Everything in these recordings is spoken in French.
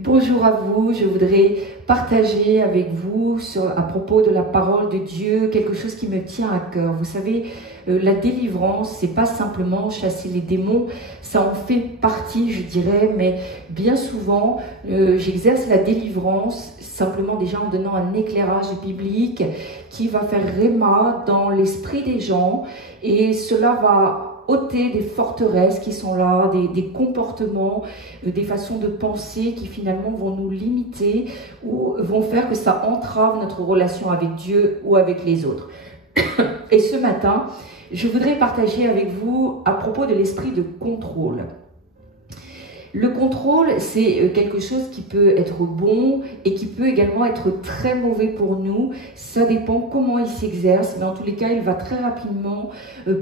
Bonjour à vous, je voudrais partager avec vous à propos de la parole de Dieu, quelque chose qui me tient à cœur. Vous savez, la délivrance, c'est pas simplement chasser les démons, ça en fait partie, je dirais, mais bien souvent, j'exerce la délivrance simplement déjà en donnant un éclairage biblique qui va faire réma dans l'esprit des gens et cela va ôter des forteresses qui sont là, des comportements, des façons de penser qui finalement vont nous limiter ou vont faire que ça entrave notre relation avec Dieu ou avec les autres. Et ce matin, je voudrais partager avec vous à propos de l'esprit de contrôle. Le contrôle, c'est quelque chose qui peut être bon et qui peut également être très mauvais pour nous. Ça dépend comment il s'exerce, mais en tous les cas, il va très rapidement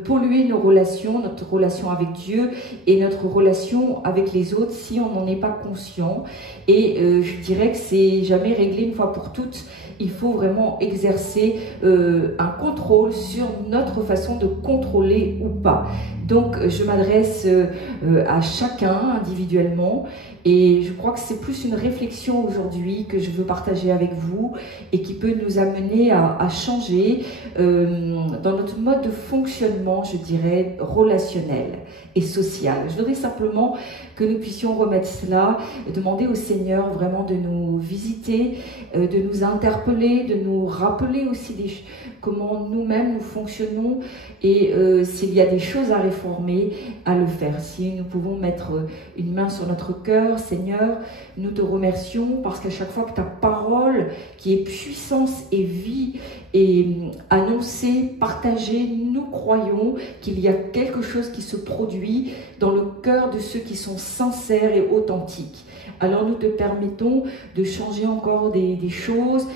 polluer nos relations, notre relation avec Dieu et notre relation avec les autres si on n'en est pas conscient. Et je dirais que c'est jamais réglé une fois pour toutes. Il faut vraiment exercer un contrôle sur notre façon de contrôler ou pas. Donc, je m'adresse à chacun individuellement et je crois que c'est plus une réflexion aujourd'hui que je veux partager avec vous et qui peut nous amener à changer dans notre mode de fonctionnement, je dirais, relationnel et social. Je voudrais simplement que nous puissions remettre cela, demander au Seigneur vraiment de nous visiter, de nous interpeller, de nous rappeler aussi comment nous-mêmes nous fonctionnons et s'il y a des choses à réformer, à le faire. Si nous pouvons mettre une main sur notre cœur, Seigneur, nous te remercions parce qu'à chaque fois que ta parole, qui est puissance et vie, est annoncée, partagée, nous croyons qu'il y a quelque chose qui se produit dans le cœur de ceux qui sont sincères et authentiques. Alors nous te permettons de changer encore des choses,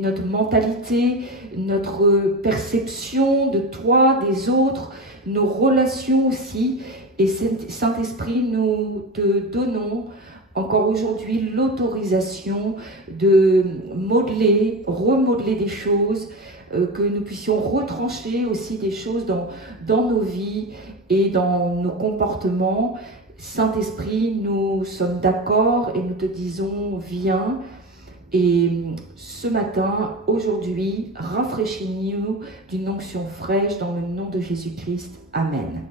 notre mentalité, notre perception de toi, des autres, nos relations aussi. Et Saint-Esprit, nous te donnons encore aujourd'hui l'autorisation de modeler, remodeler des choses, que nous puissions retrancher aussi des choses dans nos vies et dans nos comportements. Saint-Esprit, nous sommes d'accord et nous te disons, viens. Et ce matin, aujourd'hui, rafraîchis-nous d'une onction fraîche dans le nom de Jésus-Christ. Amen.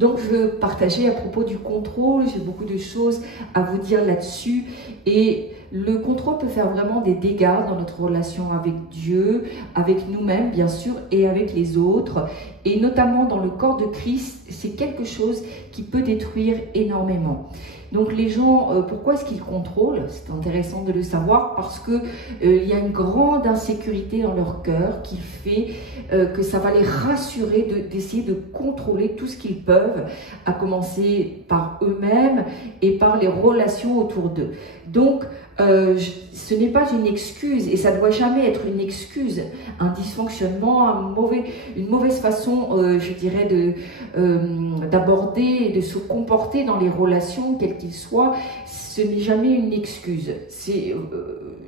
Donc, je veux partager à propos du contrôle. J'ai beaucoup de choses à vous dire là-dessus. Et le contrôle peut faire vraiment des dégâts dans notre relation avec Dieu, avec nous-mêmes, bien sûr, et avec les autres. Et notamment dans le corps de Christ, c'est quelque chose qui peut détruire énormément. Donc les gens, pourquoi est-ce qu'ils contrôlent? C'est intéressant de le savoir parce que il y a une grande insécurité dans leur cœur qui fait que ça va les rassurer d'essayer de contrôler tout ce qu'ils peuvent, à commencer par eux-mêmes et par les relations autour d'eux. Donc ce n'est pas une excuse et ça ne doit jamais être une excuse, un dysfonctionnement, une mauvaise façon, je dirais, d'aborder et de se comporter dans les relations, quelles qu'ils soient. Ce n'est jamais une excuse, c'est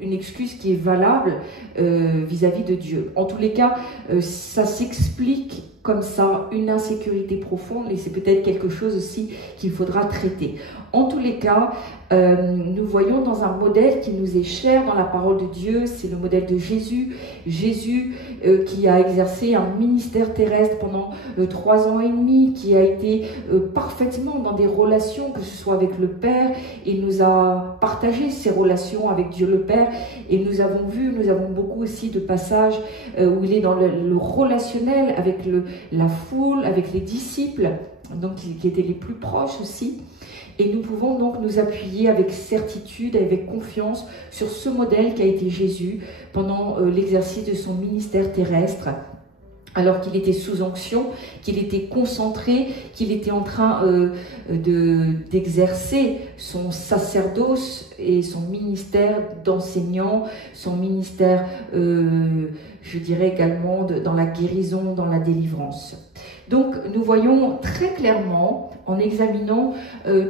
une excuse qui est valable vis-à-vis de Dieu. En tous les cas, ça s'explique comme ça, une insécurité profonde, et c'est peut-être quelque chose aussi qu'il faudra traiter. En tous les cas, nous voyons dans un modèle qui nous est cher dans la parole de Dieu, c'est le modèle de Jésus. Jésus qui a exercé un ministère terrestre pendant 3 ans et demi, qui a été parfaitement dans des relations, que ce soit avec le Père, il nous a partagé ces relations avec Dieu le Père, et nous avons beaucoup aussi de passages où il est dans le relationnel avec la foule, avec les disciples, donc qui étaient les plus proches aussi. Et nous pouvons donc nous appuyer avec certitude, avec confiance sur ce modèle qui a été Jésus pendant l'exercice de son ministère terrestre, alors qu'il était sous onction, qu'il était concentré, qu'il était en train d'exercer son sacerdoce et son ministère d'enseignant, son ministère, je dirais également, dans la guérison, dans la délivrance. Donc nous voyons très clairement, en examinant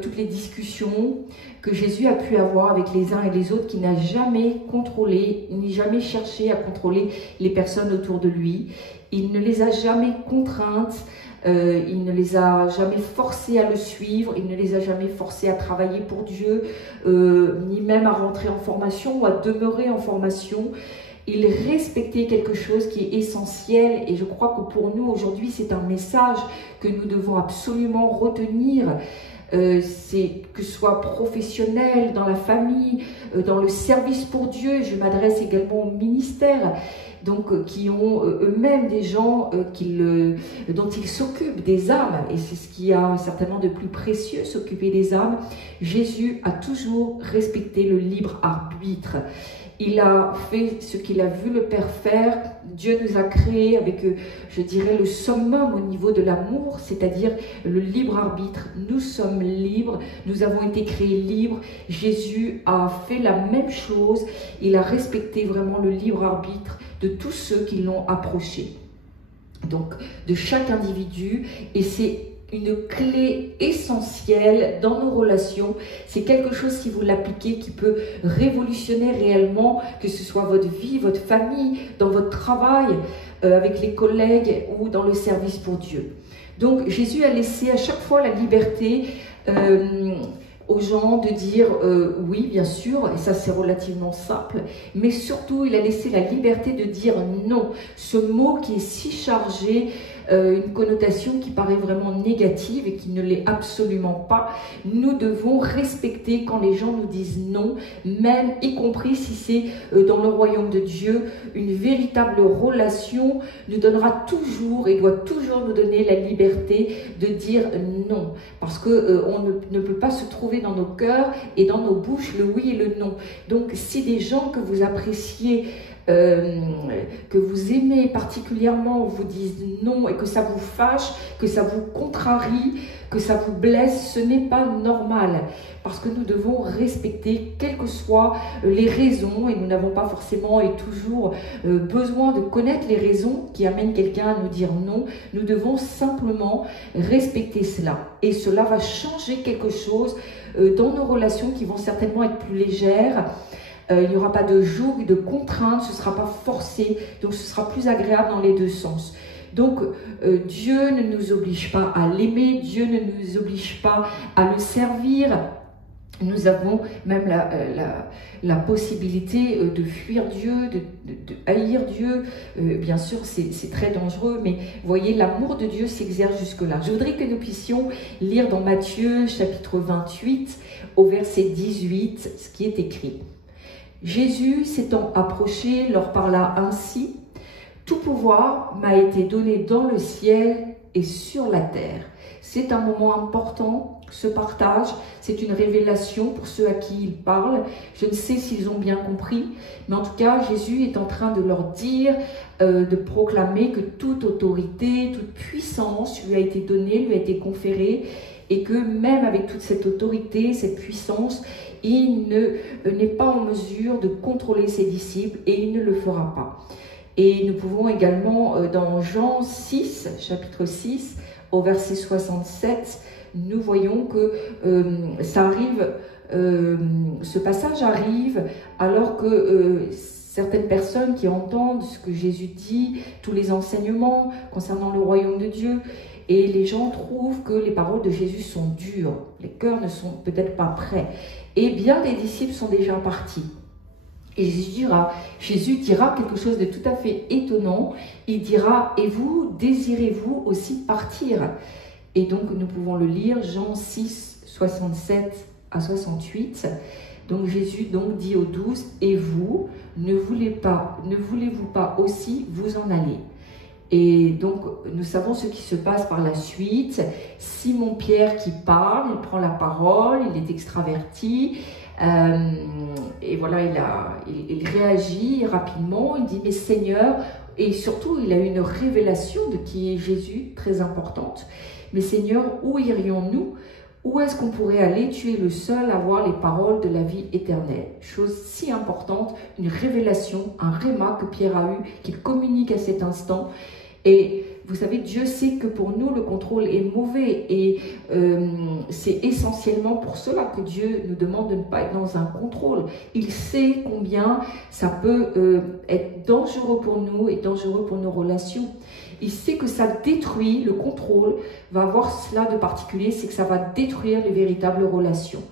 toutes les discussions que Jésus a pu avoir avec les uns et les autres, qu'il n'a jamais contrôlé, ni jamais cherché à contrôler les personnes autour de lui. Il ne les a jamais contraintes il ne les a jamais forcés à le suivre, il ne les a jamais forcés à travailler pour Dieu, ni même à rentrer en formation ou à demeurer en formation. Il respectait quelque chose qui est essentiel, et je crois que pour nous aujourd'hui c'est un message que nous devons absolument retenir. C'est que ce soit professionnel, dans la famille, dans le service pour Dieu. Je m'adresse également aux ministères, donc qui ont eux-mêmes des gens dont ils s'occupent, des âmes, et c'est ce qu'il y a certainement de plus précieux, s'occuper des âmes. Jésus a toujours respecté le libre arbitre. Il a fait ce qu'il a vu le Père faire. Dieu nous a créés avec, je dirais, le summum au niveau de l'amour, c'est-à-dire le libre arbitre. Nous sommes libres, nous avons été créés libres. Jésus a fait la même chose. Il a respecté vraiment le libre arbitre de tous ceux qui l'ont approché. Donc, de chaque individu, et c'est une clé essentielle dans nos relations. C'est quelque chose, si vous l'appliquez, qui peut révolutionner réellement, que ce soit votre vie, votre famille, dans votre travail, avec les collègues ou dans le service pour Dieu. Donc Jésus a laissé à chaque fois la liberté aux gens de dire oui, bien sûr, et ça c'est relativement simple, mais surtout il a laissé la liberté de dire non. Ce mot qui est si chargé, une connotation qui paraît vraiment négative et qui ne l'est absolument pas. Nous devons respecter quand les gens nous disent non, même y compris si c'est dans le royaume de Dieu. Une véritable relation nous donnera toujours et doit toujours nous donner la liberté de dire non, parce que on ne peut pas se trouver dans nos cœurs et dans nos bouches le oui et le non. Donc si des gens que vous appréciez, que vous aimez particulièrement vous disent non et que ça vous fâche, que ça vous contrarie, que ça vous blesse, ce n'est pas normal, parce que nous devons respecter quelles que soient les raisons, et nous n'avons pas forcément et toujours besoin de connaître les raisons qui amènent quelqu'un à nous dire non. Nous devons simplement respecter cela, et cela va changer quelque chose dans nos relations qui vont certainement être plus légères. Il n'y aura pas de joug, de contrainte, ce ne sera pas forcé, donc ce sera plus agréable dans les deux sens. Donc Dieu ne nous oblige pas à l'aimer, Dieu ne nous oblige pas à le servir. Nous avons même la possibilité de fuir Dieu, de haïr Dieu. Bien sûr, c'est très dangereux, mais voyez, l'amour de Dieu s'exerce jusque-là. Je voudrais que nous puissions lire dans Matthieu, chapitre 28, au verset 18, ce qui est écrit. Jésus, s'étant approché, leur parla ainsi. « Tout pouvoir m'a été donné dans le ciel et sur la terre. » C'est un moment important, ce partage, c'est une révélation pour ceux à qui il parle. Je ne sais s'ils ont bien compris, mais en tout cas, Jésus est en train de leur dire, de proclamer que toute autorité, toute puissance lui a été donnée, lui a été conférée, et que même avec toute cette autorité, cette puissance, il n'est pas en mesure de contrôler ses disciples et il ne le fera pas. Et nous pouvons également, dans Jean 6, chapitre 6, au verset 67, nous voyons que ça arrive, ce passage arrive alors que certaines personnes qui entendent ce que Jésus dit, tous les enseignements concernant le royaume de Dieu, et les gens trouvent que les paroles de Jésus sont dures, les cœurs ne sont peut-être pas prêts. Et bien des disciples sont déjà partis. Et Jésus dira quelque chose de tout à fait étonnant. Il dira, et vous, désirez-vous aussi partir? Et donc nous pouvons le lire, Jean 6, 67 à 68. Donc Jésus dit aux 12, et vous, ne voulez-vous pas aussi vous en aller? Et donc, nous savons ce qui se passe par la suite. Simon-Pierre qui parle, il prend la parole, il est extraverti. Et voilà, il réagit rapidement, il dit « Mais Seigneur », et surtout, il a une révélation de qui est Jésus, très importante. « Mais Seigneur, où irions-nous? Où est-ce qu'on pourrait aller? Tu es le seul à avoir les paroles de la vie éternelle. » Chose si importante, une révélation, un réma que Pierre a eu, qu'il communique à cet instant. Et vous savez, Dieu sait que pour nous, le contrôle est mauvais. Et c'est essentiellement pour cela que Dieu nous demande de ne pas être dans un contrôle. Il sait combien ça peut être dangereux pour nous et dangereux pour nos relations. Il sait que ça détruit, le contrôle va avoir cela de particulier, c'est que ça va détruire les véritables relations.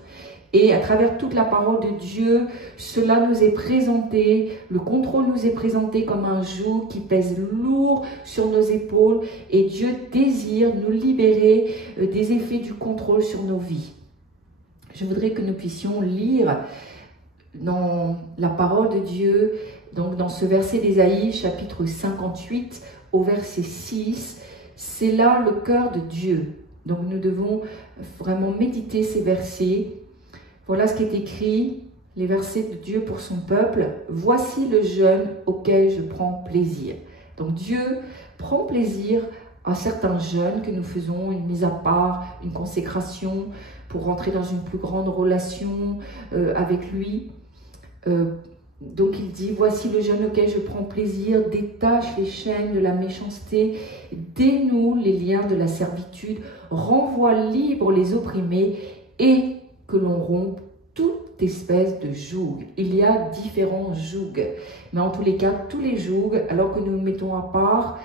Et à travers toute la parole de Dieu, cela nous est présenté, le contrôle nous est présenté comme un joug qui pèse lourd sur nos épaules, et Dieu désire nous libérer des effets du contrôle sur nos vies. Je voudrais que nous puissions lire dans la parole de Dieu, donc dans ce verset d'Ésaïe, chapitre 58, au verset 6, c'est là le cœur de Dieu. Donc nous devons vraiment méditer ces versets. Voilà ce qui est écrit, les versets de Dieu pour son peuple. Voici le jeûne auquel je prends plaisir. Donc Dieu prend plaisir à certains jeûnes que nous faisons, une mise à part, une consécration pour rentrer dans une plus grande relation avec lui. Donc il dit, voici le jeûne auquel je prends plaisir, détache les chaînes de la méchanceté, dénoue les liens de la servitude, renvoie libres les opprimés et que l'on rompe toute espèce de joug. Il y a différents jougs, mais en tous les cas, tous les jougs, alors que nous nous mettons à part,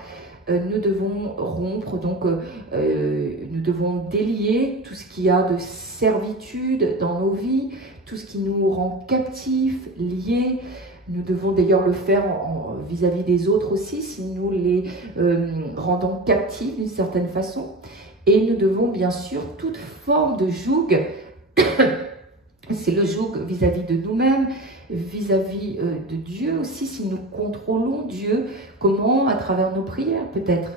nous devons rompre, donc nous devons délier tout ce qu'il y a de servitude dans nos vies, tout ce qui nous rend captifs, liés. Nous devons d'ailleurs le faire vis-à-vis des autres aussi, si nous les rendons captifs d'une certaine façon. Et nous devons bien sûr toute forme de joug. C'est le joug vis-à-vis de nous-mêmes, vis-à-vis de Dieu aussi, si nous contrôlons Dieu. Comment? À travers nos prières peut-être.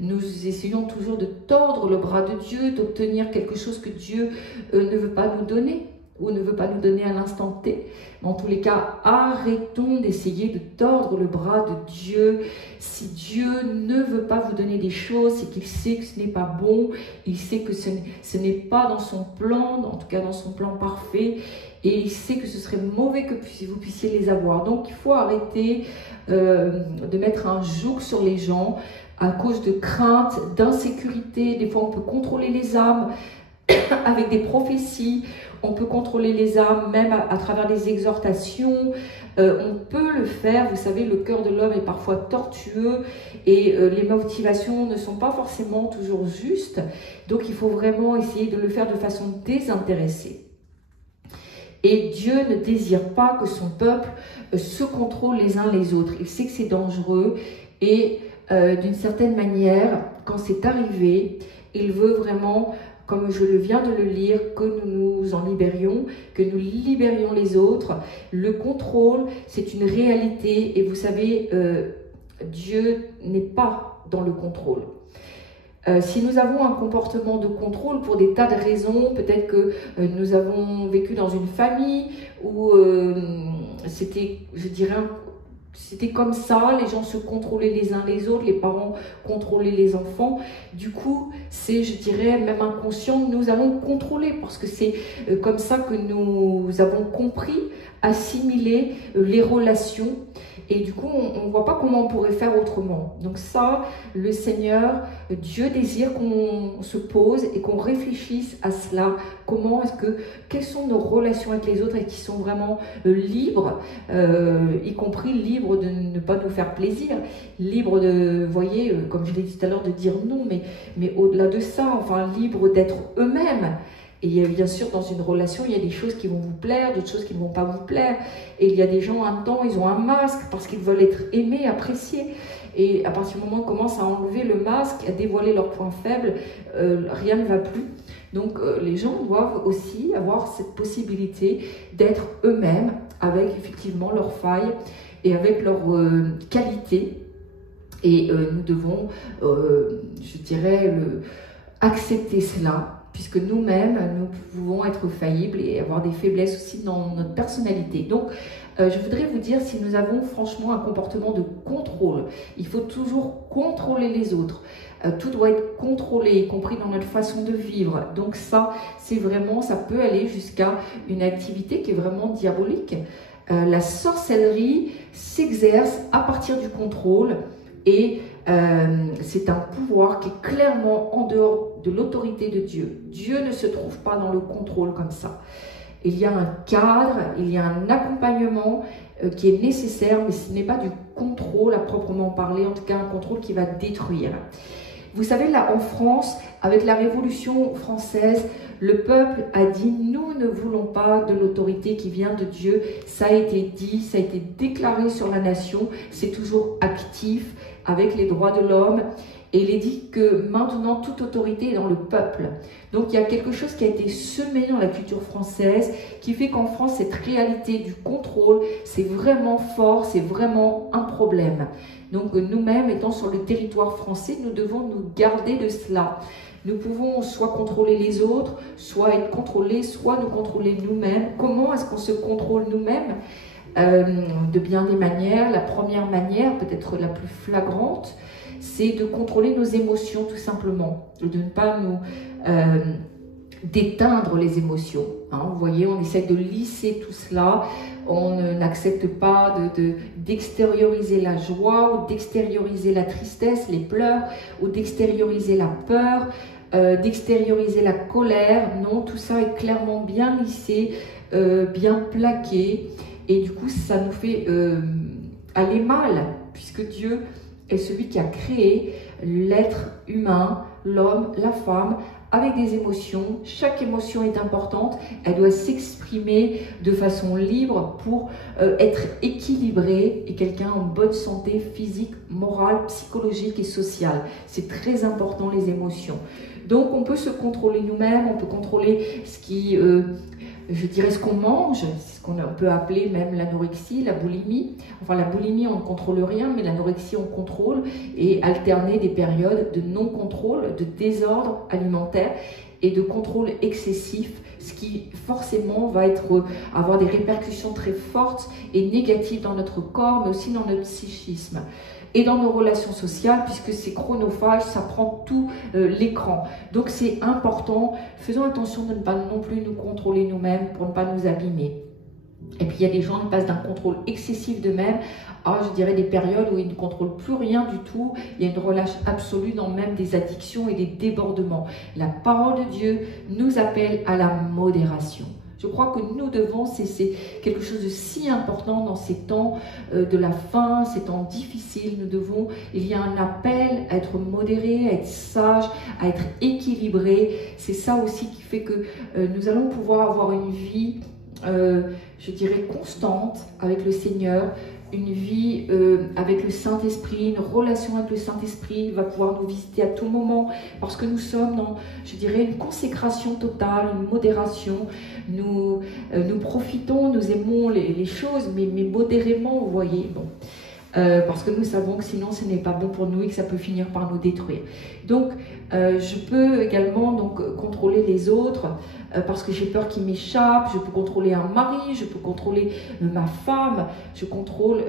Nous essayons toujours de tordre le bras de Dieu, d'obtenir quelque chose que Dieu ne veut pas nous donner ou ne veut pas nous donner à l'instant T. En tous les cas, arrêtons d'essayer de tordre le bras de Dieu. Si Dieu ne veut pas vous donner des choses, c'est qu'il sait que ce n'est pas bon, il sait que ce n'est pas dans son plan, en tout cas dans son plan parfait, et il sait que ce serait mauvais que vous puissiez les avoir. Donc il faut arrêter de mettre un joug sur les gens à cause de crainte, d'insécurité. Des fois on peut contrôler les âmes avec des prophéties, on peut contrôler les âmes même à travers des exhortations, on peut le faire. Vous savez, le cœur de l'homme est parfois tortueux et les motivations ne sont pas forcément toujours justes, donc il faut vraiment essayer de le faire de façon désintéressée. Et Dieu ne désire pas que son peuple se contrôle les uns les autres. Il sait que c'est dangereux et d'une certaine manière, quand c'est arrivé, il veut vraiment, comme je viens de le lire, que nous nous en libérions, que nous libérions les autres. Le contrôle, c'est une réalité et vous savez, Dieu n'est pas dans le contrôle. Si nous avons un comportement de contrôle pour des tas de raisons, peut-être que nous avons vécu dans une famille où c'était, je dirais, c'était comme ça, les gens se contrôlaient les uns les autres, les parents contrôlaient les enfants. Du coup, c'est, je dirais, même inconscient, nous allons contrôler parce que c'est comme ça que nous avons compris, assimilé les relations. Et du coup, on ne voit pas comment on pourrait faire autrement. Donc ça, le Seigneur, Dieu désire qu'on se pose et qu'on réfléchisse à cela. Comment est-ce que, quelles sont nos relations avec les autres et qui sont vraiment libres, y compris libres de ne pas nous faire plaisir, libres de, vous voyez, comme je l'ai dit tout à l'heure, de dire non, mais au-delà de ça, enfin, libres d'être eux-mêmes. Et bien sûr, dans une relation, il y a des choses qui vont vous plaire, d'autres choses qui ne vont pas vous plaire. Et il y a des gens, un temps, ils ont un masque parce qu'ils veulent être aimés, appréciés. Et à partir du moment où ils commencent à enlever le masque, à dévoiler leurs points faibles, rien ne va plus. Donc les gens doivent aussi avoir cette possibilité d'être eux-mêmes avec effectivement leurs failles et avec leurs qualités. Et nous devons, je dirais, accepter cela, puisque nous-mêmes, nous pouvons être faillibles et avoir des faiblesses aussi dans notre personnalité. Donc, je voudrais vous dire, si nous avons franchement un comportement de contrôle, il faut toujours contrôler les autres. Tout doit être contrôlé, y compris dans notre façon de vivre. Donc ça, c'est vraiment, ça peut aller jusqu'à une activité qui est vraiment diabolique. La sorcellerie s'exerce à partir du contrôle et c'est un pouvoir qui est clairement en dehors de l'autorité de Dieu. Dieu ne se trouve pas dans le contrôle comme ça. Il y a un cadre, il y a un accompagnement qui est nécessaire, mais ce n'est pas du contrôle à proprement parler, en tout cas un contrôle qui va détruire. Vous savez, là en France, avec la Révolution française, le peuple a dit « Nous ne voulons pas de l'autorité qui vient de Dieu ». Ça a été dit, ça a été déclaré sur la nation, c'est toujours actif avec les droits de l'homme. Et il est dit que maintenant, toute autorité est dans le peuple. Donc, il y a quelque chose qui a été semé dans la culture française qui fait qu'en France, cette réalité du contrôle, c'est vraiment fort, c'est vraiment un problème. Donc, nous-mêmes, étant sur le territoire français, nous devons nous garder de cela. Nous pouvons soit contrôler les autres, soit être contrôlés, soit nous contrôler nous-mêmes. Comment est-ce qu'on se contrôle nous-mêmes ? De bien des manières. La première manière, peut-être la plus flagrante, c'est de contrôler nos émotions tout simplement, de ne pas nous d'éteindre les émotions. Hein. Vous voyez, on essaie de lisser tout cela, on n'accepte pas d'extérioriser la joie ou d'extérioriser la tristesse, les pleurs, ou d'extérioriser la peur, d'extérioriser la colère. Non, tout ça est clairement bien lissé, bien plaqué, et du coup ça nous fait aller mal, puisque Dieu est celui qui a créé l'être humain, l'homme, la femme, avec des émotions. Chaque émotion est importante, elle doit s'exprimer de façon libre pour être équilibrée et quelqu'un en bonne santé physique, morale, psychologique et sociale. C'est très important les émotions. Donc on peut se contrôler nous-mêmes, on peut contrôler ce qui... je dirais ce qu'on mange, c'est ce qu'on peut appeler même l'anorexie, la boulimie. Enfin, la boulimie, on ne contrôle rien, mais l'anorexie, on contrôle, et alterner des périodes de non-contrôle, de désordre alimentaire et de contrôle excessif, ce qui forcément va avoir des répercussions très fortes et négatives dans notre corps, mais aussi dans notre psychisme. Et dans nos relations sociales, puisque c'est chronophage, ça prend tout l'écran. Donc c'est important, faisons attention de ne pas non plus nous contrôler nous-mêmes pour ne pas nous abîmer. Et puis il y a des gens qui passent d'un contrôle excessif d'eux-mêmes à, je dirais, des périodes où ils ne contrôlent plus rien du tout. Il y a une relâche absolue dans même des addictions et des débordements. La parole de Dieu nous appelle à la modération. Je crois que nous devons, c'est quelque chose de si important dans ces temps de la fin, ces temps difficiles. Il y a un appel à être modéré, à être sage, à être équilibré. C'est ça aussi qui fait que nous allons pouvoir avoir une vie, je dirais, constante avec le Seigneur, une vie avec le Saint-Esprit, une relation avec le Saint-Esprit. Il va pouvoir nous visiter à tout moment parce que nous sommes dans, je dirais, une consécration totale, une modération. Nous profitons, nous aimons les choses, mais modérément, vous voyez. Bon. Parce que nous savons que sinon ce n'est pas bon pour nous et que ça peut finir par nous détruire. Donc je peux également contrôler les autres parce que j'ai peur qu'ils m'échappent. Je peux contrôler un mari, je peux contrôler ma femme, je contrôle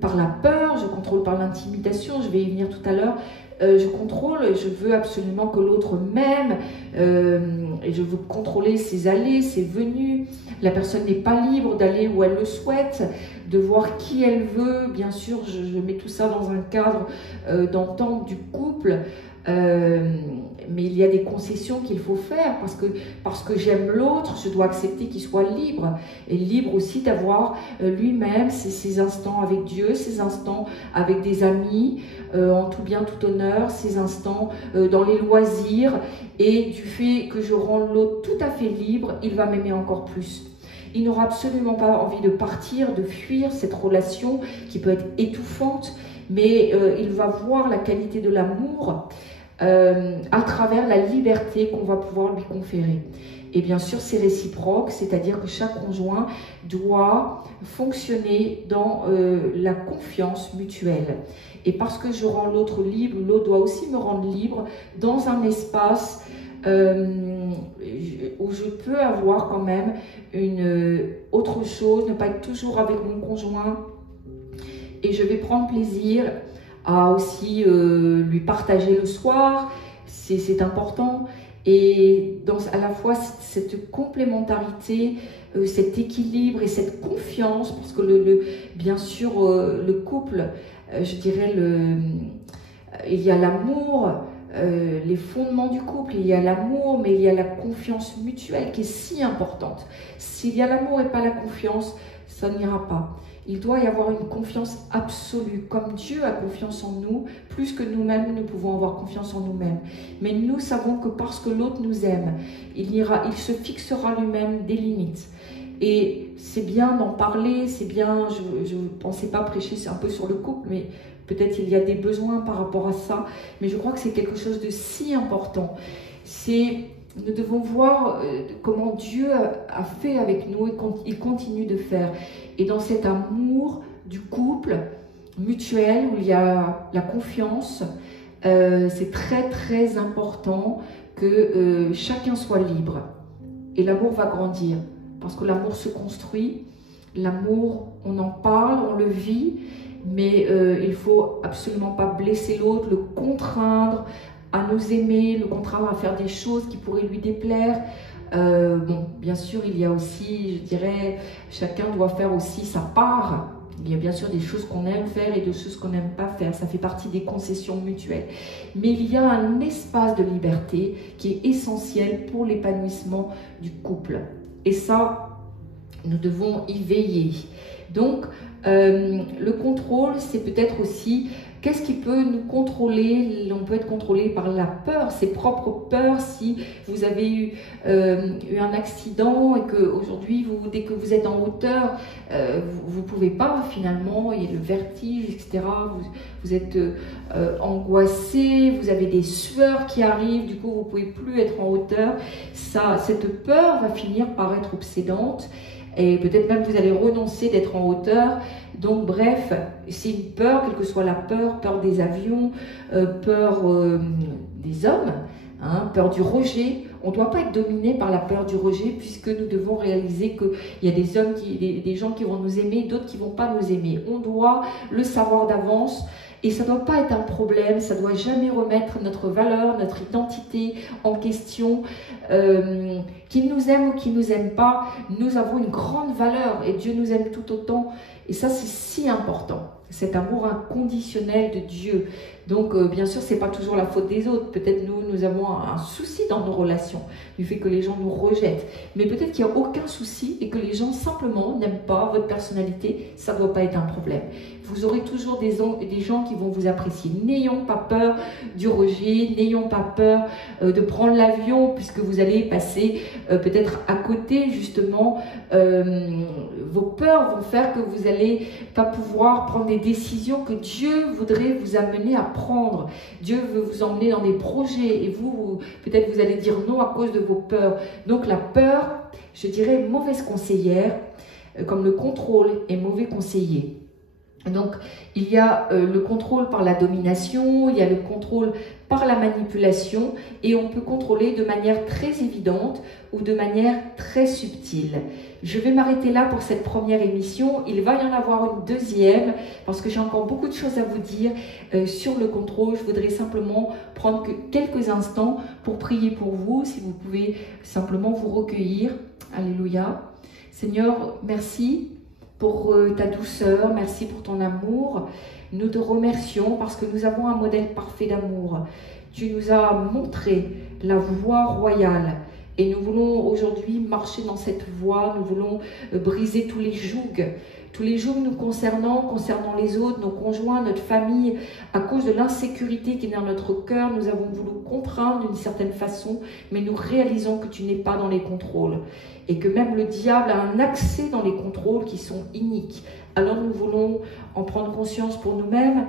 par la peur, je contrôle par l'intimidation, je vais y venir tout à l'heure. Je contrôle, je veux absolument que l'autre m'aime, et je veux contrôler ses allées, ses venues. La personne n'est pas libre d'aller où elle le souhaite, de voir qui elle veut. Bien sûr, je mets tout ça dans un cadre d'entente du couple, mais il y a des concessions qu'il faut faire parce que j'aime l'autre, je dois accepter qu'il soit libre, et libre aussi d'avoir lui-même ses instants avec Dieu, ses instants avec des amis, en tout bien, tout honneur, ses instants dans les loisirs, et du fait que je rends l'autre tout à fait libre, il va m'aimer encore plus. Il n'aura absolument pas envie de partir, de fuir cette relation qui peut être étouffante, mais il va voir la qualité de l'amour à travers la liberté qu'on va pouvoir lui conférer. Et bien sûr, c'est réciproque, c'est-à-dire que chaque conjoint doit fonctionner dans la confiance mutuelle. Et parce que je rends l'autre libre, l'autre doit aussi me rendre libre dans un espace où je peux avoir quand même une autre chose, ne pas être toujours avec mon conjoint. Et je vais prendre plaisir à aussi lui partager le soir, c'est important. Et à la fois cette complémentarité, cet équilibre et cette confiance, parce que bien sûr le couple je dirais, il y a l'amour, les fondements du couple, il y a l'amour, mais il y a la confiance mutuelle qui est si importante. S'il y a l'amour et pas la confiance, ça n'ira pas. Il doit y avoir une confiance absolue, comme Dieu a confiance en nous, plus que nous-mêmes, nous pouvons avoir confiance en nous-mêmes. Mais nous savons que parce que l'autre nous aime, il se fixera lui-même des limites. Et c'est bien d'en parler, c'est bien, je ne pensais pas prêcher un peu sur le couple, mais peut-être il y a des besoins par rapport à ça. Mais je crois que c'est quelque chose de si important. Nous devons voir comment Dieu a fait avec nous et il continue de faire. Et dans cet amour du couple mutuel où il y a la confiance, c'est très très important que chacun soit libre. Et l'amour va grandir parce que l'amour se construit. L'amour, on en parle, on le vit, mais il ne faut absolument pas blesser l'autre, le contraindre à nous aimer, le contraindre à faire des choses qui pourraient lui déplaire. Bon, bien sûr, il y a aussi, je dirais, chacun doit faire aussi sa part. Il y a bien sûr des choses qu'on aime faire et des choses qu'on n'aime pas faire. Ça fait partie des concessions mutuelles. Mais il y a un espace de liberté qui est essentiel pour l'épanouissement du couple. Et ça, nous devons y veiller. Donc, le contrôle, c'est peut-être aussi... Qu'est-ce qui peut nous contrôler? On peut être contrôlé par la peur, ses propres peurs. Si vous avez eu un accident et qu'aujourd'hui, dès que vous êtes en hauteur, vous ne pouvez pas finalement, il y a le vertige, etc. Vous êtes angoissé, vous avez des sueurs qui arrivent, du coup vous ne pouvez plus être en hauteur. Cette peur va finir par être obsédante. Et peut-être même vous allez renoncer d'être en hauteur. Donc bref, c'est une peur, quelle que soit la peur des avions, peur des hommes, hein, peur du rejet. On ne doit pas être dominé par la peur du rejet puisque nous devons réaliser qu'il y a des gens qui vont nous aimer, d'autres qui ne vont pas nous aimer. On doit le savoir d'avance. Et ça ne doit pas être un problème, ça ne doit jamais remettre notre valeur, notre identité en question. Qu'il nous aime ou qu'il ne nous aime pas, nous avons une grande valeur et Dieu nous aime tout autant. Et ça, c'est si important, cet amour inconditionnel de Dieu. Donc, bien sûr, ce n'est pas toujours la faute des autres. Peut-être nous avons un souci dans nos relations, du fait que les gens nous rejettent. Mais peut-être qu'il n'y a aucun souci et que les gens simplement n'aiment pas votre personnalité. Ça ne doit pas être un problème. Vous aurez toujours des gens qui vont vous apprécier. N'ayons pas peur du rejet, n'ayons pas peur de prendre l'avion puisque vous allez passer peut-être à côté justement. Vos peurs vont faire que vous n'allez pas pouvoir prendre des décisions que Dieu voudrait vous amener à prendre. Dieu veut vous emmener dans des projets et vous peut-être vous allez dire non à cause de vos peurs. Donc la peur, je dirais, mauvaise conseillère, comme le contrôle est mauvais conseiller. Donc, il y a le contrôle par la domination, il y a le contrôle par la manipulation et on peut contrôler de manière très évidente ou de manière très subtile. Je vais m'arrêter là pour cette première émission. Il va y en avoir une deuxième parce que j'ai encore beaucoup de choses à vous dire sur le contrôle. Je voudrais simplement prendre quelques instants pour prier pour vous, si vous pouvez simplement vous recueillir. Alléluia. Seigneur, merci pour ta douceur, merci pour ton amour. Nous te remercions parce que nous avons un modèle parfait d'amour. Tu nous as montré la voie royale et nous voulons aujourd'hui marcher dans cette voie. Nous voulons briser tous les jougs nous concernant les autres, nos conjoints, notre famille. À cause de l'insécurité qui est dans notre cœur, nous avons voulu contraindre d'une certaine façon, mais nous réalisons que tu n'es pas dans les contrôles et que même le diable a un accès dans les contrôles qui sont iniques. Alors nous voulons en prendre conscience pour nous-mêmes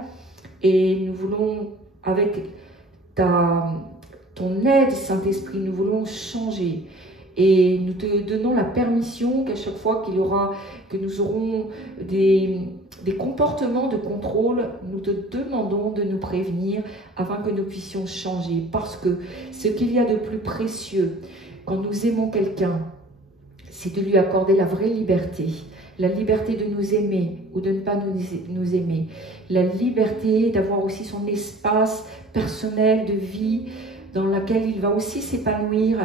et nous voulons, avec ton aide, Saint-Esprit, nous voulons changer. Et nous te donnons la permission qu'à chaque fois que nous aurons des comportements de contrôle, nous te demandons de nous prévenir afin que nous puissions changer. Parce que ce qu'il y a de plus précieux quand nous aimons quelqu'un, c'est de lui accorder la vraie liberté. La liberté de nous aimer ou de ne pas nous aimer. La liberté d'avoir aussi son espace personnel de vie dans lequel il va aussi s'épanouir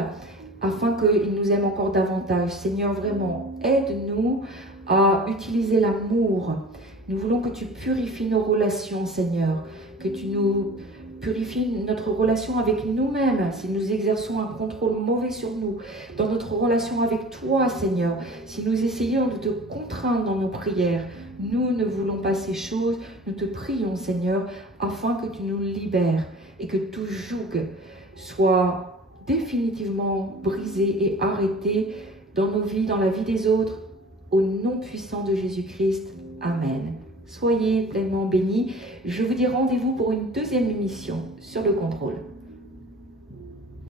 afin qu'il nous aime encore davantage. Seigneur, vraiment, aide-nous à utiliser l'amour Nous voulons que tu purifies nos relations, Seigneur, que tu nous purifies notre relation avec nous-mêmes, si nous exerçons un contrôle mauvais sur nous, dans notre relation avec toi, Seigneur, si nous essayons de te contraindre dans nos prières. Nous ne voulons pas ces choses, nous te prions, Seigneur, afin que tu nous libères et que tout joug soit définitivement brisé et arrêté dans nos vies, dans la vie des autres, au nom puissant de Jésus-Christ. Amen. Soyez pleinement bénis. Je vous dis rendez-vous pour une deuxième émission sur le contrôle.